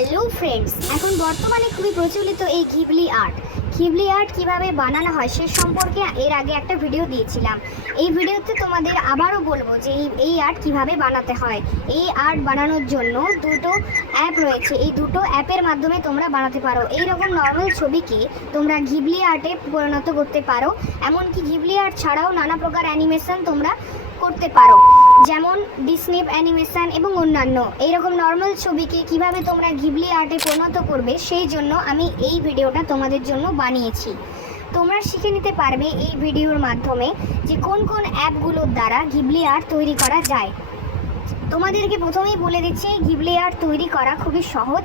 Hello friends, এখন বর্তমানে খুবই প্রচলিত এই ঘিবলি আর্ট কিভাবে বানানো হয় সে সম্পর্কে এর আগে একটা ভিডিও দিয়েছিলাম। এই ভিডিওতে তোমাদের আবারও বলবো যে এই আর্ট কিভাবে বানাতে হয়। এই আর্ট বানানোর জন্য দুটো অ্যাপ রয়েছে, এই দুটো অ্যাপের মাধ্যমে তোমরা বানাতে পারো। এই রকম নর্মাল ছবিকে তোমরা ঘিবলি আর্টে পরিণত করতে পারো। এমনকি ঘিবলি আর্ট ছাড়াও নানা প্রকার অ্যানিমেশন তোমরা করতে পারো, যেমন ডিসনি অ্যানিমেশন এবং অন্যান্য। এইরকম নর্মাল ছবিকে কিভাবে তোমরা ঘিবলি আর্টে পরিণত করবে সেই জন্য আমি এই ভিডিওটা তোমাদের জন্য বানিয়েছি। তোমরা শিখে নিতে পারবে এই ভিডিওর মাধ্যমে যে কোন কোন অ্যাপগুলোর দ্বারা ঘিবলি আর্ট তৈরি করা যায়। তোমাদেরকে প্রথমেই বলে দিচ্ছি, ঘিবলি আর্ট তৈরি করা খুবই সহজ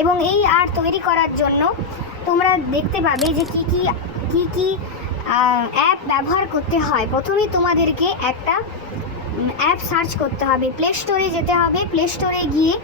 এবং এই আর্ট তৈরি করার জন্য তোমরা দেখতে পাবে যে কি কি অ্যাপ ব্যবহার করতে হয়। প্রথমেই তোমাদেরকে একটা অ্যাপ সার্চ করতে হবে, প্লে স্টোরে যেতে হবে। প্লে স্টোরে গিয়ে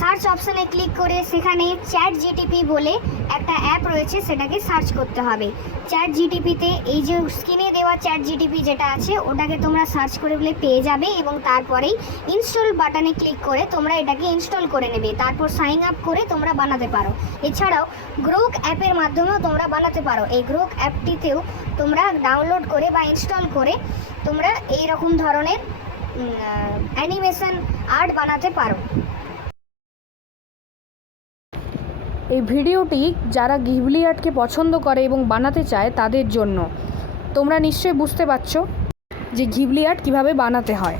সার্চ অপশানে ক্লিক করে সেখানে চ্যাট জিটিপি বলে একটা অ্যাপ রয়েছে, সেটাকে সার্চ করতে হবে। চ্যাট জিটিপিতে এই যে স্ক্রিনে দেওয়া চ্যাট জিটিপি যেটা আছে ওটাকে তোমরা সার্চ করে বলে পেয়ে যাবে এবং তারপরেই ইনস্টল বাটনে ক্লিক করে তোমরা এটাকে ইনস্টল করে নেবে। তারপর সাইন আপ করে তোমরা বানাতে পারো। এছাড়াও গ্রোক অ্যাপের মাধ্যমেও তোমরা বানাতে পারো। এই গ্রোক অ্যাপটিতেও তোমরা ডাউনলোড করে বা ইনস্টল করে তোমরা এই রকম ধরনের অ্যানিমেশন আর্ট বানাতে পারো। এই ভিডিওটি যারা ঘিবলি আর্টকে পছন্দ করে এবং বানাতে চায় তাদের জন্য। তোমরা নিশ্চয়ই বুঝতে পারছো যে ঘিবলি আর্ট কীভাবে বানাতে হয়।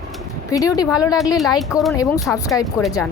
ভিডিওটি ভালো লাগলে লাইক করুন এবং সাবস্ক্রাইব করে যান।